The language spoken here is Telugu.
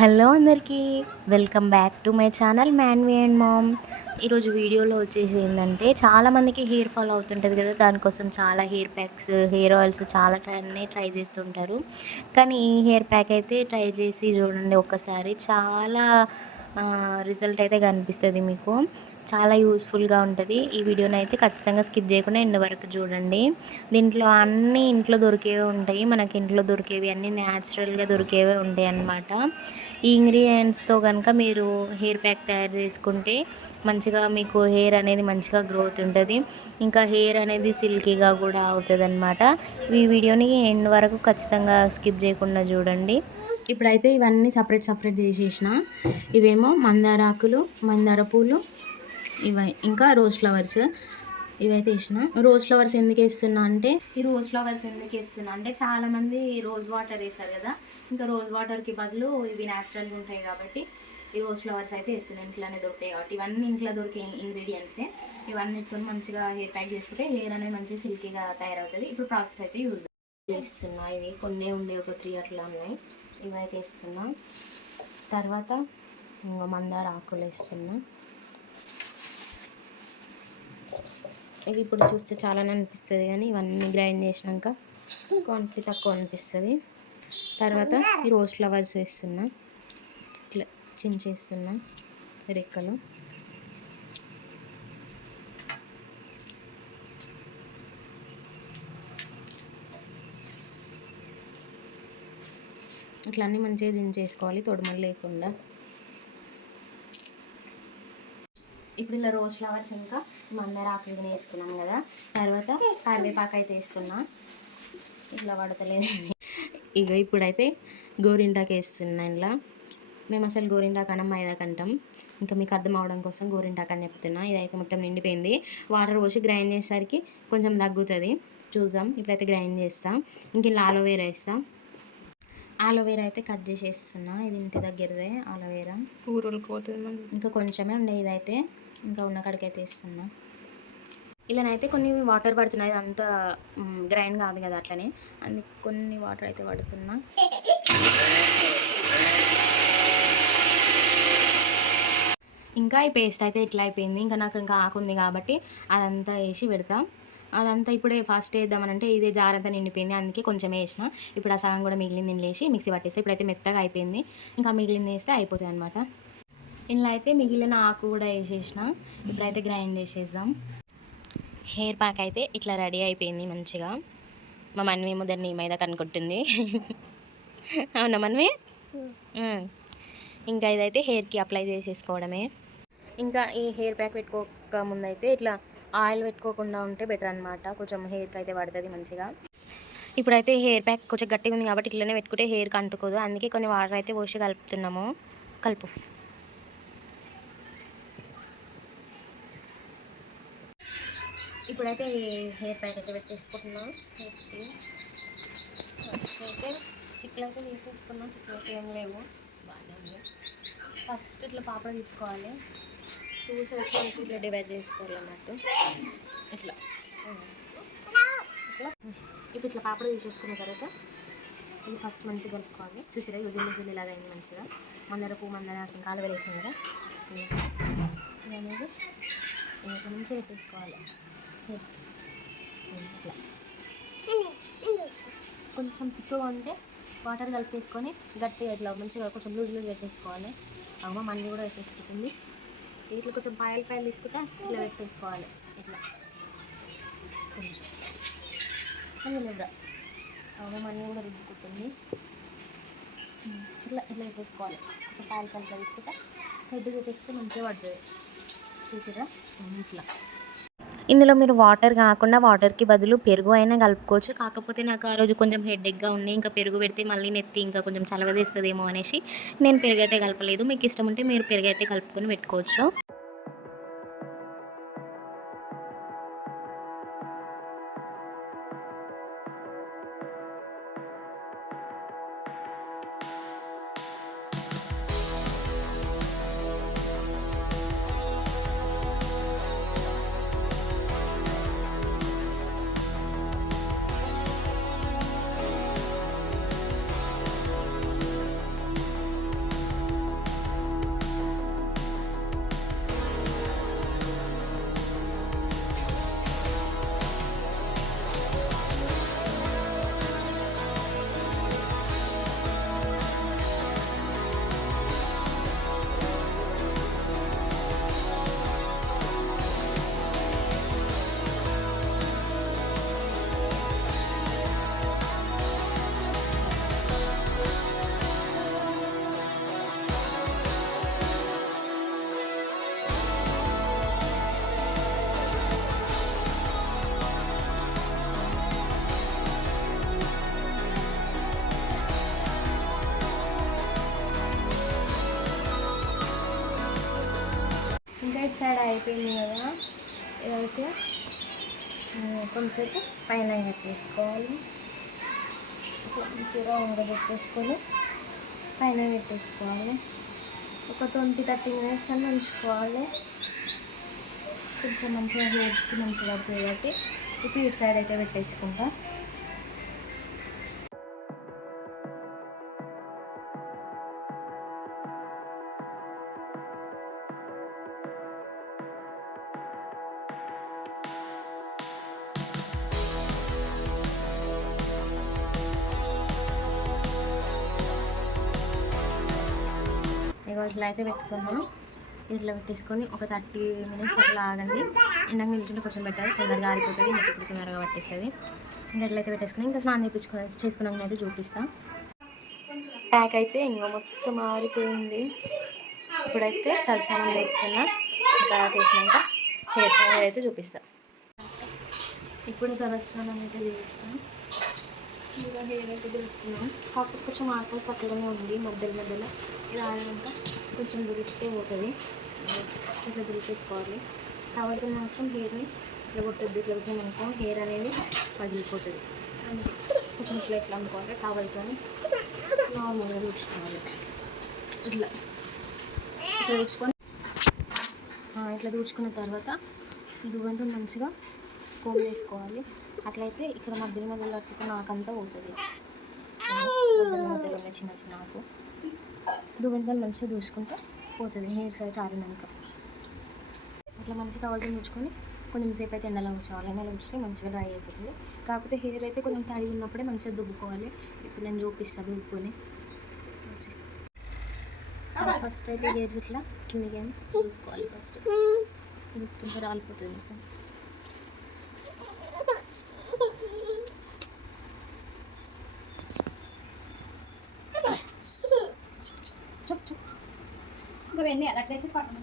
హలో అందరికీ welcome back to my channel Manvi and mom. ఈరోజు వీడియోలో వచ్చేసి ఏంటంటే చాలామందికి హెయిర్ ఫాల్ అవుతుంటుంది కదా, దానికోసం చాలా హెయిర్ ప్యాక్స్, హెయిర్ ఆయిల్స్ చాలా ట్రై చేస్తుంటారు. కానీ ఈ హెయిర్ ప్యాక్ అయితే ట్రై చేసి చూడండి ఒక్కసారి, చాలా రిజల్ట్ అయితే కనిపిస్తుంది మీకు. చాలా యూస్ఫుల్గా ఉంటుంది. ఈ వీడియోని అయితే ఖచ్చితంగా స్కిప్ చేయకుండా ఎండ్ వరకు చూడండి. దీంట్లో అన్నీ ఇంట్లో దొరికేవి ఉంటాయి. మనకి ఇంట్లో దొరికేవి అన్నీ న్యాచురల్గా దొరికేవే ఉంటాయి అన్నమాట. ఈ ఇంగ్రీడియంట్స్తో కనుక మీరు హెయిర్ ప్యాక్ తయారు చేసుకుంటే మంచిగా మీకు హెయిర్ అనేది మంచిగా గ్రోత్ ఉంటుంది. ఇంకా హెయిర్ అనేది సిల్కీగా కూడా అవుతుంది అన్నమాట. ఈ వీడియోని ఎండ్ వరకు ఖచ్చితంగా స్కిప్ చేయకుండా చూడండి. ఇప్పుడైతే ఇవన్నీ సపరేట్ చేసేసిన. ఇవేమో మందార ఆకులు, మందార పూలు, ఇంకా రోజ్ ఫ్లవర్స్ ఇవైతే వేసిన. రోజ్ ఫ్లవర్స్ ఎందుకు వేస్తున్నా అంటే, చాలామంది రోజ్ వాటర్ వేస్తారు కదా, ఇంకా రోజ్ వాటర్కి బదులు ఇవి న్యాచురల్గా ఉంటాయి కాబట్టి ఈ రోజ్ ఫ్లవర్స్ అయితే వేస్తున్నాను. ఇంట్లోనే దొరుకుతాయి కాబట్టి ఇవన్నీ ఇంట్లో దొరికే ఇంగ్రీడియంట్సే. ఇవన్నీతో మంచిగా హెయిర్ ప్యాక్ చేసుకుంటే హెయిర్ అనేది మంచిగా సిల్కీగా తయారవుతుంది. ఇప్పుడు ప్రాసెస్ అయితే యూజ్ వేస్తున్నా. ఇవి కొన్ని ఉండే ఒక 3 అట్లా ఉన్నాయి. ఇవైతే వేస్తున్నా. తర్వాత మందార ఆకులు వేస్తున్నా. ఇవి ఇప్పుడు చూస్తే చాలానే అనిపిస్తుంది కానీ ఇవన్నీ గ్రైండ్ చేసినాక క్వాంటిటీ తక్కువ అనిపిస్తుంది. తర్వాత ఈ రోజ్ ఫ్లవర్స్ వేస్తున్నా. ఇట్లా చించేస్తున్నా రెక్కలు. ఇట్లా అన్నీ మంచిగా దించేసుకోవాలి తొడుమలు లేకుండా. ఇప్పుడు ఇలా రోజ్ ఫ్లవర్స్ ఇంకా మందార ఆకులు వేసుకున్నాం కదా. తర్వాత కరివేపాకు అయితే వేస్తున్నా. ఇట్లా పడతలేదు ఇక ఇప్పుడైతే గోరింటాకు వేస్తున్నా. ఇలా మేము అసలు గోరింటాకు అనం మైదాకు అంటాం. ఇంకా మీకు అర్థం అవడం కోసం గోరింటాకు అని చెప్తున్నా. ఇదైతే మొత్తం నిండిపోయింది. వాటర్ పోసి గ్రైండ్ చేసేసరికి కొంచెం తగ్గుతుంది. చూద్దాం. ఇప్పుడైతే గ్రైండ్ చేస్తాం. ఇంక ఇలా ఆలోవేరా వేస్తాం. ఆలోవేరా అయితే కట్ చేసి వేస్తున్నా. ఇది ఇంటి దగ్గరదే ఆలోవేరా. ఊరులకు పోతుంది. ఇంకా కొంచెమే ఉండే, ఇదైతే ఇంకా ఉన్న కాడికైతే వేస్తున్నా. ఇలానైతే కొన్ని వాటర్ పడుతున్నాయి. అంతా గ్రైండ్ కాదు కదా, అట్లనే అందుకు కొన్ని వాటర్ అయితే పడుతున్నా. ఇంకా ఈ పేస్ట్ అయితే ఇట్లా అయిపోయింది. ఇంకా నాకు ఇంకా ఆకుంది కాబట్టి అదంతా వేసి పెడతాం. అదంతా ఇప్పుడే ఫాస్ట్ వేద్దామనంటే ఇదే జార్ అంతా నిండిపోయింది, అందుకే కొంచెం వేసిన. ఇప్పుడు ఆ సగం కూడా మిగిలింది వేసి మిక్సీ పట్టేస్తే ఇప్పుడైతే మెత్తగా అయిపోయింది. ఇంకా మిగిలింది వేస్తే అయిపోతుంది అనమాట. ఇందులో అయితే మిగిలిన ఆకు కూడా వేసేసిన. ఇప్పుడైతే గ్రైండ్ చేసేద్దాం. హెయిర్ ప్యాక్ అయితే ఇట్లా రెడీ అయిపోయింది మంచిగా. మా మన్వి ఏమో దాన్ని మైదా కనుక్కుంటుంది. అవునా మన్వి? ఇంకా ఇదైతే హెయిర్కి అప్లై చేసేసుకోవడమే. ఇంకా ఈ హెయిర్ ప్యాక్ పెట్టుకోక ముందైతే ఇట్లా ఆయిల్ పెట్టుకోకుండా ఉంటే బెటర్ అనమాట. కొంచెం హెయిర్కి అయితే పడుతుంది మంచిగా. ఇప్పుడైతే హెయిర్ ప్యాక్ కొంచెం గట్టిగా ఉంది కాబట్టి ఇట్లనే పెట్టుకుంటే హెయిర్కి అంటుకోదు, అందుకే కొన్ని వాటర్ అయితే పోసి కలుపుతున్నాము. కలుపు. ఇప్పుడైతే హెయిర్ ప్యాక్ అయితే పెట్టేసుకుంటున్నాం. హెయిర్స్కి అయితే చిక్కులు అయితే తీసేసుకున్నాం. చిక్కులు అయితే ఏం లేవు, బాగానే ఉంది. ఫస్ట్ ఇట్లా పాపడ తీసుకోవాలి. 2 సైడ్స్ నుంచి ఇట్లా డివైడ్ చేసుకోవాలి అన్నట్టు. ఇట్లా ఇప్పుడు ఇట్లా పాపడ తీసేసుకున్న తర్వాత ఇది ఫస్ట్ మంచిగా కలుపుకోవాలి. చూసిరా జిల్లి లాగా అయింది మంచిగా. మందార పువ్వు, మందార కాలు వేసాం కదా, ఇది అనేది ఇక్కడ నుంచి పెట్టేసుకోవాలి. ఇట్లా కొంచెం తిక్కుగా ఉంటే వాటర్ కలిపేసుకొని గట్టిగా ఇట్లా మంచిగా కొంచెం లూజ్ పెట్టేసుకోవాలి. అమ్మ మళ్ళీ కూడా పెట్టేసుకుంటుంది. ఇట్లా కొంచెం పాయలు తీసుకుంటే ఇట్లా పెట్టేసుకోవాలి. ఇట్లా కొంచెం అందులో కూడా అమ్మ మళ్ళీ కూడా రుద్దుకుంటుంది. ఇట్లా పెట్టేసుకోవాలి. కొంచెం పాయలు తీసుకుంటే హెడ్ పెట్టేసుకుంటే మంచిగా పడుతుంది. చూసిరా ఇట్లా. ఇందులో మీరు వాటర్ కాకుండా వాటర్కి బదులు పెరుగు అయినా కలుపుకోవచ్చు. కాకపోతే నాకు ఆ రోజు కొంచెం హెడేక్గా ఉండి ఇంకా పెరుగు పెడితే మళ్ళీ నెత్తి ఇంకా కొంచెం చలవదేస్తుందేమో అనేసి నేను పెరుగు అయితే కలపలేదు. మీకు ఇష్టం ఉంటే మీరు పెరుగు అయితే కలుపుకొని పెట్టుకోవచ్చు. హెయిర్ సైడ్ అయిపోయింది కదా, ఇదైతే కొంచెంసేపు పైన పెట్టేసుకోవాలి. మంచిగా పెట్టేసుకొని పైన పెట్టేసుకోవాలి. ఒక 20-30 మినిట్స్ అని ఉంచుకోవాలి. కొంచెం మంచిగా హెయిర్స్కి మంచిగా పడుతుంది కాబట్టి ఇప్పుడు ఇటు సైడ్ అయితే పెట్టేసుకుంటా. ఇట్లా అయితే పెట్టుకున్నాను. ఇట్లా పెట్టేసుకొని ఒక 30 మినిట్స్ అట్లా ఆగండి. ఇందాక నిల్చుంటే కొంచెం పెట్టాలి, తొందరగా ఆరిపోతుంది, మీకు ఇప్పుడు తొందరగా పట్టేస్తుంది. ఇంకా ఎట్లయితే పెట్టేసుకొని ఇంకా స్నానం చేసుకున్నాక అయితే చూపిస్తాను. ప్యాక్ అయితే ఇంకా మొత్తం ఆరిపోయింది. ఇప్పుడైతే తలస్నానం చేస్తున్నా. ఇంకా చేసినాక హెయిర్ స్టైల్ అయితే చూపిస్తాను. ఇప్పుడు తలస్నానం అయితే చేస్తాను. ఇంకా హెయిర్ అయితే దులుపుతున్నాం. కాకపోతే కొంచెం ఆకులు పక్కడమే ఉంది మధ్యలో. ఇది ఆడాక కొంచెం దులిపితే పోతుంది. ఇట్లా దులిపేసుకోవాలి. టవల్తో మాత్రం హెయిర్ని ఇట్లా కొట్టద్దు. ఇట్లా అనుకో హెయిర్ అనేది పగిలిపోతుంది. కొంచెం ఇట్లా అనుకోవాలి. టవల్తో నార్మల్గా దుడుచుకోవాలి. ఇట్లా ఇట్లా దుడుచుకున్న తర్వాత దువ్వంతో మంచిగా కోమ్ వేసుకోవాలి. అట్లయితే ఇక్కడ మధ్యలో కట్టుకున్న ఆకంతా పోతుంది. మధ్యలో చిన్న చిన్న ఆకు దువ్వెంతో మంచిగా దూసుకుంటే పోతుంది. హెయిర్స్ అయితే ఆరినాక అట్లా మంచిగా టవల్తో దూచుకొని కొంచెం సేపు అయితే ఎండలో ఉంచుకోవాలి. ఎండలో ఉంచితే మంచిగా డ్రై అయిపోతుంది. కాకపోతే హెయిర్ అయితే కొంచెం తడి ఉన్నప్పుడే మంచిగా దువ్వుకోవాలి. ఇప్పుడు నేను చూపిస్తాను దువ్వుకొని. ఫస్ట్ అయితే హెయిర్స్ ఇట్లా కిందికి చూసుకోవాలి. ఫస్ట్ చూసుకుంటే రాలిపోతుంది. ఇంకా వెళ్ళి అట్లయితే పట్టణం